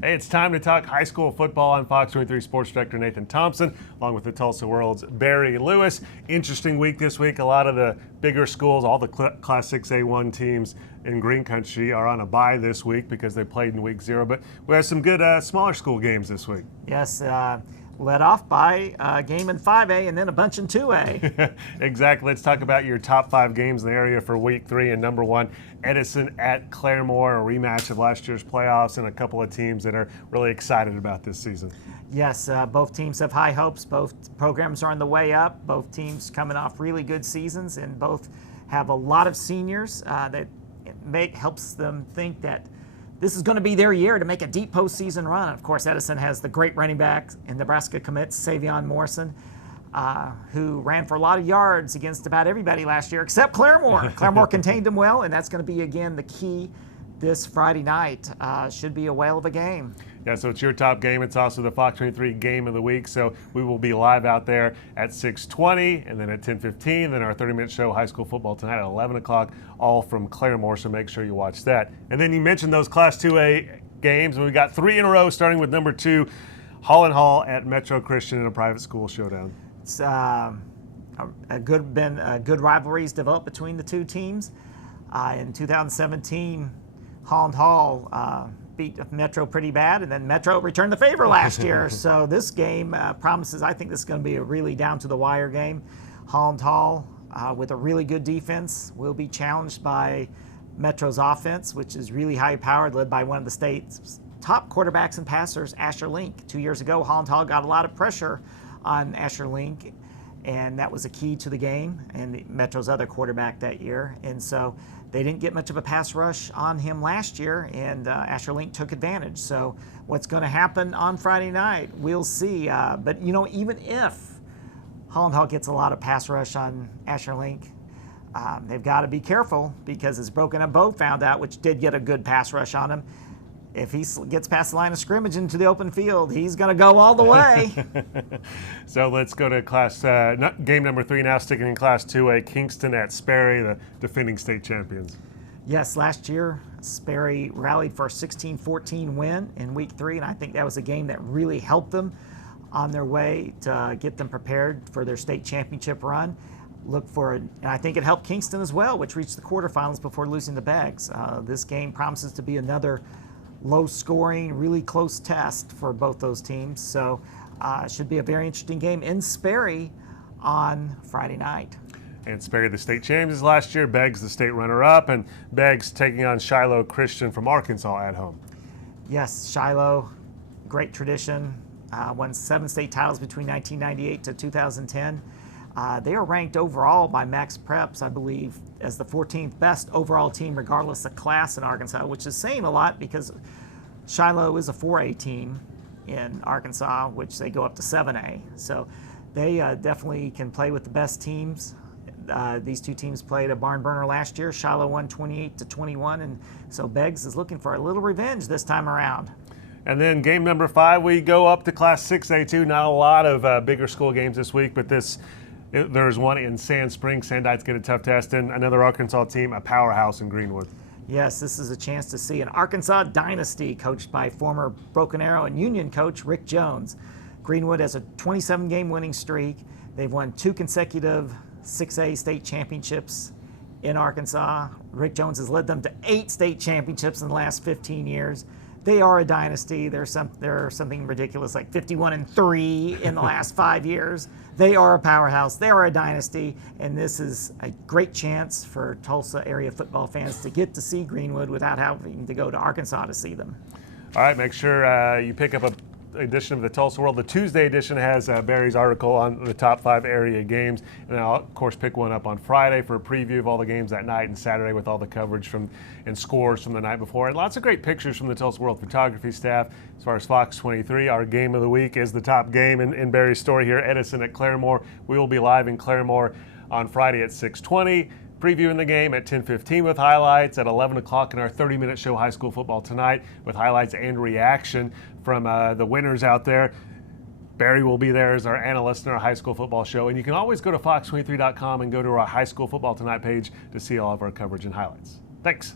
Hey, it's time to talk high school football. I'm Fox 23 Sports Director Nathan Thompson, along with the Tulsa World's Barry Lewis. Interesting week this week. A lot of the bigger schools, all the Class 6A1 teams in Green Country are on a bye this week because they played in week 0. But we have some good smaller school games this week. Yes, led off by a game in 5A and then a bunch in 2A. Exactly. Let's talk about your top 5 games in the area for week 3. And number 1, Edison at Claremore, a rematch of last year's playoffs, and a couple of teams that are really excited about this season. Yes, both teams have high hopes. Both programs are on the way up. Both teams coming off really good seasons, and both have a lot of seniors that helps them think that this is going to be their year to make a deep postseason run. Of course, Edison has the great running back and Nebraska commit, Savion Morrison, who ran for a lot of yards against about everybody last year except Claremore. Claremore contained him well, and that's going to be, again, the key this Friday night. Should be a whale of a game. Yeah, so it's your top game. It's also the Fox 23 game of the week. So we will be live out there at 6:20 and then at 10:15. Then our 30-minute show, High School Football Tonight at 11 o'clock, all from Claremore. So make sure you watch that. And then you mentioned those Class 2A games, and we got 3 in a row, starting with number 2, Holland Hall at Metro Christian in a private school showdown. It's been good rivalries developed between the two teams. In 2017, Holland Hall beat Metro pretty bad, and then Metro returned the favor last year. So this game promises, I think this is going to be a really down-to-the-wire game. Holland Hall, with a really good defense, will be challenged by Metro's offense, which is really high-powered, led by one of the state's top quarterbacks and passers, Asher Link. 2 years ago, Holland Hall got a lot of pressure on Asher Link, and that was a key to the game, and Metro's other quarterback that year. And so they didn't get much of a pass rush on him last year, and Asher Link took advantage. So what's going to happen on Friday night, we'll see. But, you know, even if Holland Hall gets a lot of pass rush on Asher Link, they've got to be careful, because as Broken Up Bow found out, which did get a good pass rush on him, if he gets past the line of scrimmage into the open field, he's going to go all the way. So let's go to game number 3 now, sticking in Class 2A, Kingston at Sperry, the defending state champions. Yes, last year Sperry rallied for a 16-14 win in week 3, and I think that was a game that really helped them on their way to get them prepared for their state championship run. And I think it helped Kingston as well, which reached the quarterfinals before losing to Beggs. This game promises to be another low-scoring, really close test for both those teams. So it should be a very interesting game in Sperry on Friday night. And Sperry, the state champions last year, Beggs, the state runner-up, and Beggs taking on Shiloh Christian from Arkansas at home. Yes, Shiloh, great tradition, won 7 state titles between 1998 to 2010. They are ranked overall by Max Preps, I believe, as the 14th best overall team regardless of class in Arkansas, which is saying a lot because Shiloh is a 4A team in Arkansas, which they go up to 7A. So they definitely can play with the best teams. These two teams played a barn burner last year. Shiloh won 28-21, and so Beggs is looking for a little revenge this time around. And then game number 5, we go up to Class 6A2. Not a lot of bigger school games this week, but there's one in Sand Springs. Sandites get a tough test, and another Arkansas team, a powerhouse in Greenwood. Yes, this is a chance to see an Arkansas dynasty coached by former Broken Arrow and Union coach Rick Jones. Greenwood has a 27-game winning streak. They've won 2 consecutive 6A state championships in Arkansas. Rick Jones has led them to 8 state championships in the last 15 years. They are a dynasty. They're something ridiculous like 51-3 in the last 5 years. They are a powerhouse. They are a dynasty, and this is a great chance for Tulsa area football fans to get to see Greenwood without having to go to Arkansas to see them. All right, make sure you pick up a edition of the Tulsa World. The Tuesday edition has Barry's article on the top 5 area games, and I'll of course pick one up on Friday for a preview of all the games that night, and Saturday with all the coverage and scores from the night before, and lots of great pictures from the Tulsa World photography staff. As far as Fox 23, our game of the week is the top game in Barry's story here, Edison at Claremore. We will be live in Claremore on Friday at 6:20. Previewing the game at 10:15 with highlights, at 11 o'clock in our 30-minute show, High School Football Tonight, with highlights and reaction from the winners out there. Barry will be there as our analyst in our high school football show. And you can always go to fox23.com and go to our High School Football Tonight page to see all of our coverage and highlights. Thanks.